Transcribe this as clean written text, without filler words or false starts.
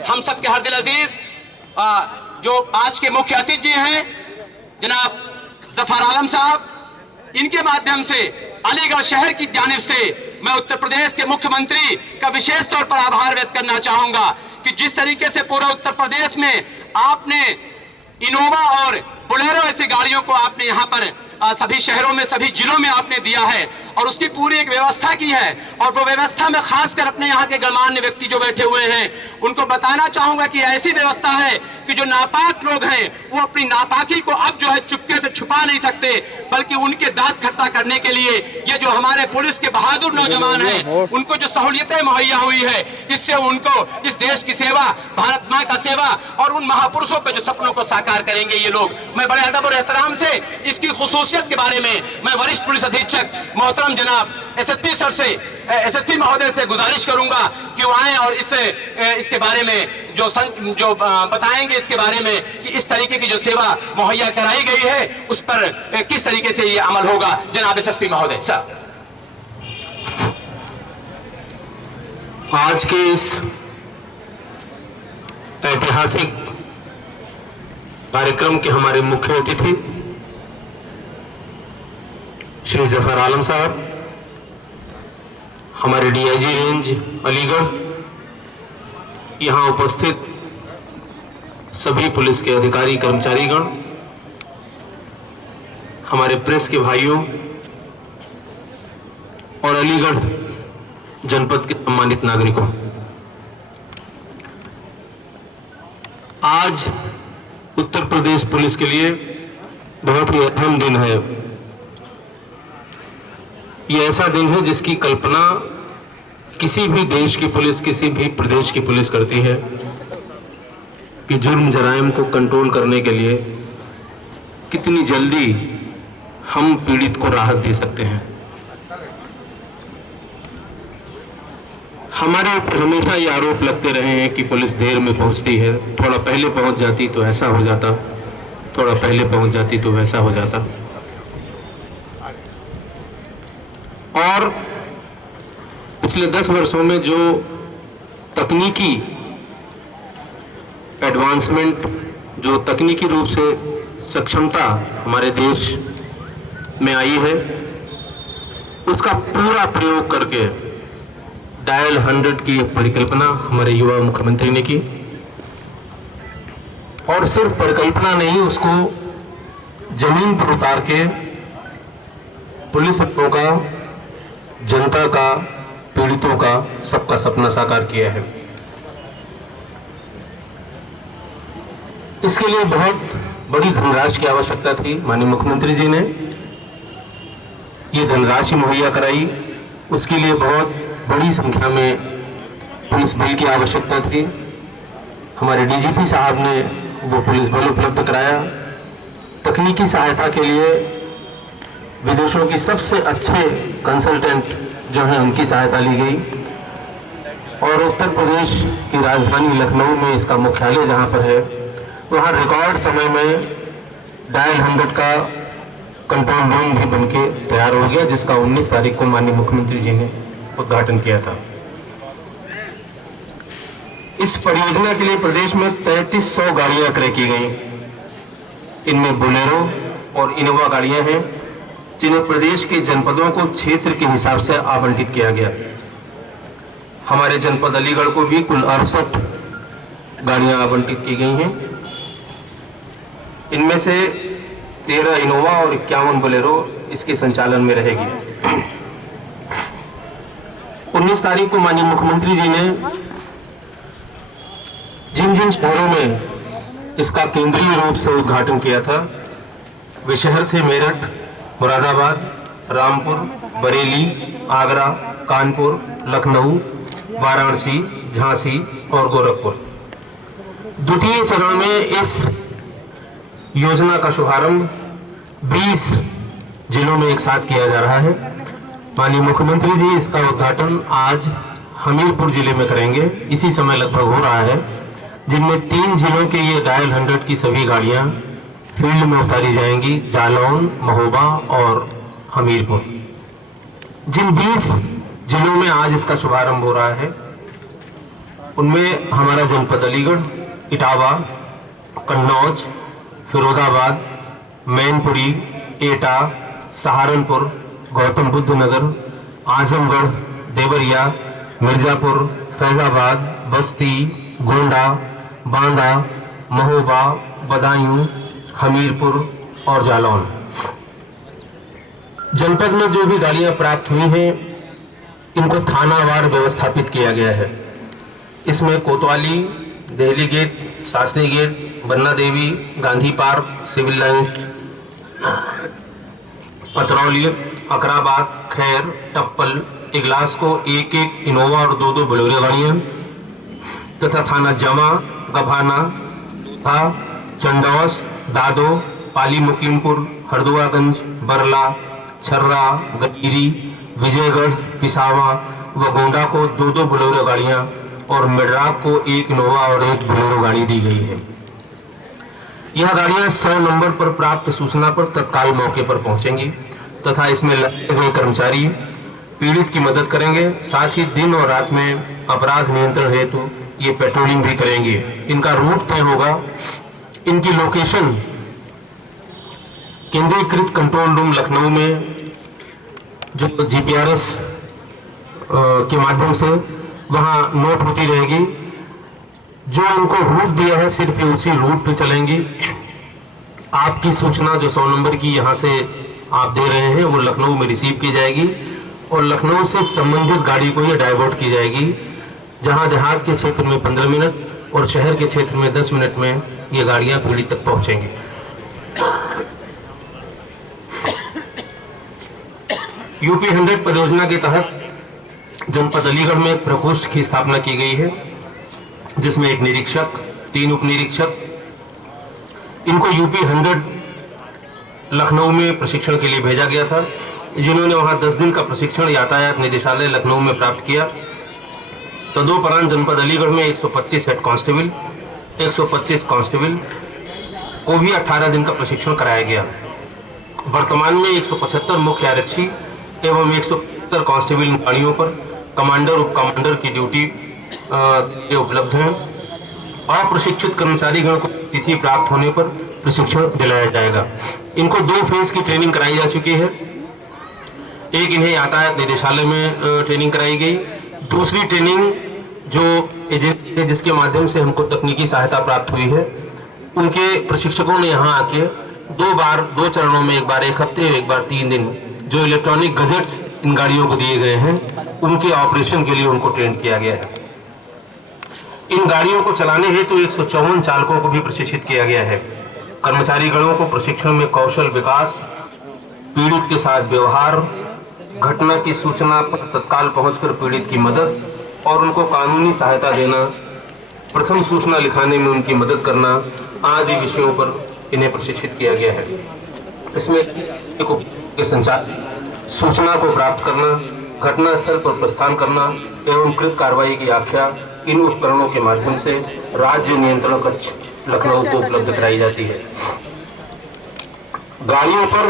हम सबके हर दिल अजीज जो आज के मुख्य अतिथि जी हैं जनाब जफर आलम साहब, इनके माध्यम से अलीगढ़ शहर की जानिब से मैं उत्तर प्रदेश के मुख्यमंत्री का विशेष तौर पर आभार व्यक्त करना चाहूंगा कि जिस तरीके से पूरा उत्तर प्रदेश में आपने इनोवा और बोलेरो ऐसी गाड़ियों को आपने यहाँ पर सभी शहरों में, सभी जिलों में आपने दिया है और उसकी पूरी एक व्यवस्था की है। और वो व्यवस्था में खासकर अपने यहाँ के गणमान्य व्यक्ति जो बैठे हुए हैं उनको बताना चाहूंगा कि ऐसी व्यवस्था है कि जो नापाक लोग हैं वो अपनी नापाकी को अब जो है चुपके से छुपा नहीं सकते, बल्कि उनके दांत खट्टा करने के लिए ये जो हमारे पुलिस के बहादुर नौजवान हैं उनको जो सहूलियतें मुहैया हुई है, इससे उनको इस देश की सेवा, भारत माँ का सेवा और उन महापुरुषों के जो सपनों को साकार करेंगे ये लोग। मैं बड़े अदब और एहतराम से इसकी खुसूसियत के बारे में मैं वरिष्ठ पुलिस अधीक्षक मोहतरम जनाब एसएसपी सर से, एसएसपी महोदय से गुजारिश करूंगा कि वो आए और इसके बारे में जो बताएंगे इसके बारे में कि इस तरीके की जो सेवा मुहैया कराई गई है उस पर किस तरीके से ये अमल होगा। जनाब एसएसपी महोदय सर। आज के इस ऐतिहासिक कार्यक्रम के हमारे मुख्य अतिथि श्री जफर आलम साहब, हमारे डीआईजी रेंज अलीगढ़, यहां उपस्थित सभी पुलिस के अधिकारी कर्मचारीगण, हमारे प्रेस के भाइयों और अलीगढ़ जनपद के सम्मानित नागरिकों, आज उत्तर प्रदेश पुलिस के लिए बहुत ही अहम दिन है। ये ऐसा दिन है जिसकी कल्पना किसी भी देश की पुलिस, किसी भी प्रदेश की पुलिस करती है कि जुर्म जराइम को कंट्रोल करने के लिए कितनी जल्दी हम पीड़ित को राहत दे सकते हैं। हमारे ऊपर हमेशा ये आरोप लगते रहे हैं कि पुलिस देर में पहुंचती है, थोड़ा पहले पहुंच जाती तो ऐसा हो जाता, थोड़ा पहले पहुंच जाती तो वैसा हो जाता। और पिछले 10 वर्षों में जो तकनीकी एडवांसमेंट, जो तकनीकी रूप से सक्षमता हमारे देश में आई है, उसका पूरा प्रयोग करके डायल 100 की एक परिकल्पना हमारे युवा मुख्यमंत्री ने की। और सिर्फ परिकल्पना नहीं, उसको जमीन पर उतार के पुलिस अपनों का, जनता का, पीड़ितों का, सबका सपना साकार किया है। इसके लिए बहुत बड़ी धनराशि की आवश्यकता थी। माननीय मुख्यमंत्री जी ने ये धनराशि मुहैया कराई। उसके लिए बहुत बड़ी संख्या में पुलिस बल की आवश्यकता थी। हमारे डीजीपी साहब ने वो पुलिस बल उपलब्ध कराया। तकनीकी सहायता के लिए विदेशों की सबसे अच्छे कंसल्टेंट जो हैं उनकी सहायता ली गई और उत्तर प्रदेश की राजधानी लखनऊ में इसका मुख्यालय जहां पर है, वहां रिकॉर्ड समय में डायल 100 का कंट्रोल रूम भी बनके तैयार हो गया, जिसका 19 तारीख को माननीय मुख्यमंत्री जी ने उद्घाटन किया था। इस परियोजना के लिए प्रदेश में 3300 गाड़ियां क्रय की गई। इनमें बोलेरो और इनोवा गाड़ियां हैं जिन्हें प्रदेश के जनपदों को क्षेत्र के हिसाब से आवंटित किया गया। हमारे जनपद अलीगढ़ को भी कुल 68 गाड़ियां आवंटित की गई हैं। इनमें से 13 इनोवा और 51 बोलेरो इसके संचालन में रहेगी। 19 तारीख को माननीय मुख्यमंत्री जी ने जिन जिन शहरों में इसका केंद्रीय रूप से उद्घाटन किया था, वे शहर थे मेरठ, मुरादाबाद, रामपुर, बरेली, आगरा, कानपुर, लखनऊ, वाराणसी, झांसी और गोरखपुर। द्वितीय चरण में इस योजना का शुभारंभ 20 जिलों में एक साथ किया जा रहा है। माननीय मुख्यमंत्री जी इसका उद्घाटन आज हमीरपुर जिले में करेंगे। इसी समय लगभग हो रहा है, जिनमें 3 जिलों के ये डायल 100 की सभी गाड़ियां फील्ड में उतारी जाएंगी, जालौन, महोबा और हमीरपुर। जिन 20 जिलों में आज इसका शुभारंभ हो रहा है उनमें हमारा जनपद अलीगढ़, इटावा, कन्नौज, फिरोजाबाद, मैनपुरी, एटा, सहारनपुर, गौतम बुद्ध नगर, आजमगढ़, देवरिया, मिर्जापुर, फैजाबाद, बस्ती, गोंडा, बांदा, महोबा, बदायूं, हमीरपुर और जालौन। जनपद में जो भी गाड़ियां प्राप्त हुई हैं, इनको थानावार व्यवस्थापित किया गया है। इसमें Kotwali, Delhi gate, Shastri gate, Banna Devi, Gandhi park, civil lines, Patrauli, Akrabad, Khair, Tappal, Iglas को एक एक इनोवा और दो दो बोलेरो गाड़ियां तथा थाना जमा, गभाना, चंडौस, दादो, पाली मुकीमपुर, हरदुआगंज, बरला, छर्रा, गटीरी, विजयगढ़, पिसावा व गोंडा को दो दो बोलेरो गाड़ियां और मिडराक को एक इनोवा और एक बोलेरो गाड़ी दी गई है। यह गाड़ियां 100 नंबर पर प्राप्त सूचना पर तत्काल मौके पर पहुंचेंगी तथा इसमें लगे गए कर्मचारी पीड़ित की मदद करेंगे। साथ ही दिन और रात में अपराध नियंत्रण हेतु ये पेट्रोलिंग भी करेंगे। इनका रूट तय होगा। इनकी लोकेशन केंद्रीकृत कंट्रोल रूम लखनऊ में जो जीपीआरएस के माध्यम से वहां नोट होती रहेगी। जो इनको रूट दिया है सिर्फ उसी रूट पे चलेंगी। आपकी सूचना जो 100 नंबर की यहाँ से आप दे रहे हैं वो लखनऊ में रिसीव की जाएगी और लखनऊ से संबंधित गाड़ी को ये डाइवर्ट की जाएगी, जहां देहात के क्षेत्र में 15 मिनट और शहर के क्षेत्र में 10 मिनट में ये गाड़ियां पीड़ित तक पहुंचेंगी। यूपी 100 परियोजना के तहत जनपद अलीगढ़ में एक प्रकोष्ठ की स्थापना की गई है, जिसमें एक निरीक्षक, 3 उप निरीक्षक। इनको यूपी 100 लखनऊ में प्रशिक्षण के लिए भेजा गया था, जिन्होंने वहां 10 दिन का प्रशिक्षण यातायात निदेशालय लखनऊ में प्राप्त किया। तदोपरांत जनपद अलीगढ़ में 125 हेड कांस्टेबल, 125 कांस्टेबल को भी 18 दिन का प्रशिक्षण कराया गया। वर्तमान में 175 मुख्य आरक्षी एवं 170 कांस्टेबल गाड़ियों पर कमांडर उप कमांडर की ड्यूटी उपलब्ध हैं। अप्रशिक्षित कर्मचारीगण को तिथि प्राप्त होने पर प्रशिक्षण दिलाया जाएगा। इनको 2 फेज की ट्रेनिंग कराई जा चुकी है। एक इन्हें यातायात निदेशालय में ट्रेनिंग कराई गई। दूसरी ट्रेनिंग जो एजेंसी है जिसके माध्यम से हमको तकनीकी सहायता प्राप्त हुई है, उनके प्रशिक्षकों ने यहाँ आके 2 बार 2 चरणों में, एक बार 1 हफ्ते, एक बार 3 दिन, जो इलेक्ट्रॉनिक गजेट्स इन गाड़ियों को दिए गए हैं उनके ऑपरेशन के लिए उनको ट्रेन किया गया है। इन गाड़ियों को चलाने हेतु 154 चालकों को भी प्रशिक्षित किया गया है। कर्मचारीगणों को प्रशिक्षण में कौशल विकास, पीड़ित के साथ व्यवहार, घटना की सूचना पर तत्काल पहुंचकर पीड़ित की मदद और उनको कानूनी सहायता देना, प्रथम सूचना लिखाने में उनकी मदद करना आदि विषयों पर इन्हें प्रशिक्षित किया गया है। इसमें के संचार, सूचना को प्राप्त करना, घटना स्थल पर प्रस्थान करना एवं कृत कार्रवाई की आख्या इन उपकरणों के माध्यम से राज्य नियंत्रण कक्ष लखनऊ को उपलब्ध कराई जाती है। गाड़ियों पर